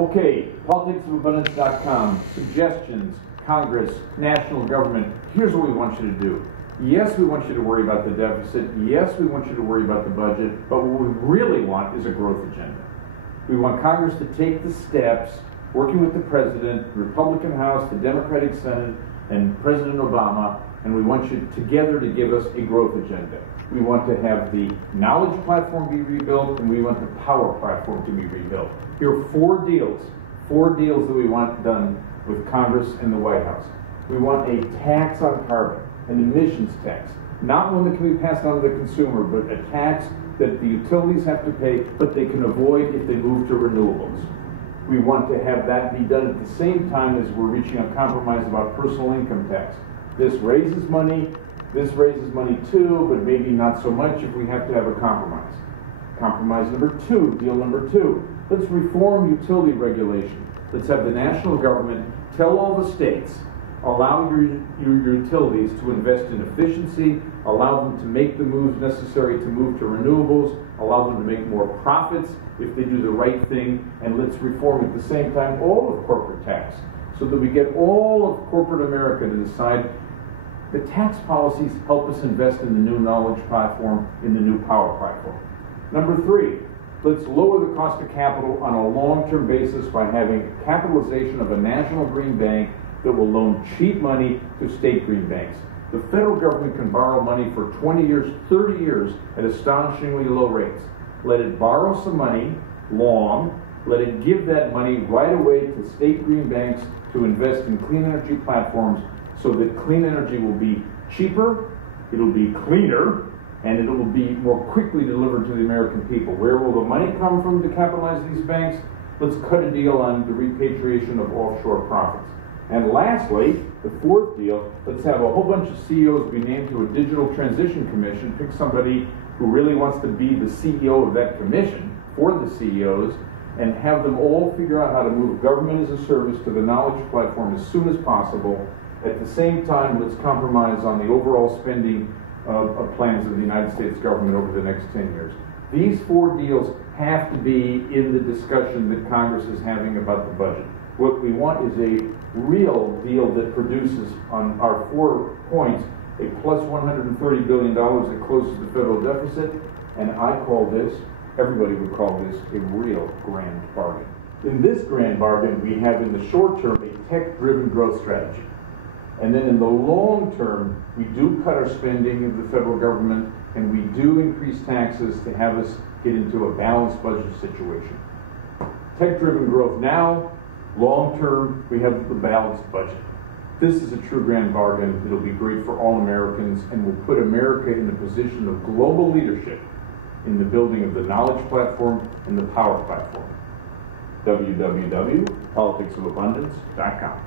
Okay, politicsofabundance.com, suggestions, Congress, national government. Here's what we want you to do. Yes, we want you to worry about the deficit. Yes, we want you to worry about the budget. But what we really want is a growth agenda. We want Congress to take the steps, working with the President, the Republican House, the Democratic Senate, and President Obama, and we want you together to give us a growth agenda. We want to have the knowledge platform be rebuilt, and we want the power platform to be rebuilt. Here are four deals that we want done with Congress and the White House. We want a tax on carbon, an emissions tax, not one that can be passed on to the consumer, but a tax that the utilities have to pay, but they can avoid if they move to renewables. We want to have that be done at the same time as we're reaching a compromise about personal income tax. This raises money too, but maybe not so much if we have to have a compromise. Compromise number two, deal number two. Let's reform utility regulation. Let's have the national government tell all the states, allow your utilities to invest in efficiency, allow them to make the moves necessary to move to renewables, allow them to make more profits if they do the right thing, and let's reform at the same time all of corporate tax so that we get all of corporate America to decide the tax policies help us invest in the new knowledge platform, in the new power platform. Number three, let's lower the cost of capital on a long-term basis by having capitalization of a national green bank that will loan cheap money to state green banks. The federal government can borrow money for 20 years, 30 years at astonishingly low rates. Let it borrow some money long, let it give that money right away to state green banks to invest in clean energy platforms so that clean energy will be cheaper, it'll be cleaner, and it will be more quickly delivered to the American people. Where will the money come from to capitalize these banks? Let's cut a deal on the repatriation of offshore profits. And lastly, the fourth deal, let's have a whole bunch of CEOs be named to a digital transition commission. Pick somebody who really wants to be the CEO of that commission for the CEOs, and have them all figure out how to move government as a service to the knowledge platform as soon as possible. At the same time, let's compromise on the overall spending of plans of the United States government over the next 10 years. These four deals have to be in the discussion that Congress is having about the budget. What we want is a real deal that produces, on our 4 points, a plus $130 billion that closes the federal deficit, and I call this, everybody would call this, a real grand bargain. In this grand bargain, we have in the short term a tech-driven growth strategy. And then in the long term, we do cut our spending of the federal government, and we do increase taxes to have us get into a balanced budget situation. Tech-driven growth now, long term, we have the balanced budget. This is a true grand bargain. It'll be great for all Americans and will put America in the position of global leadership in the building of the knowledge platform and the power platform. www.politicsofabundance.com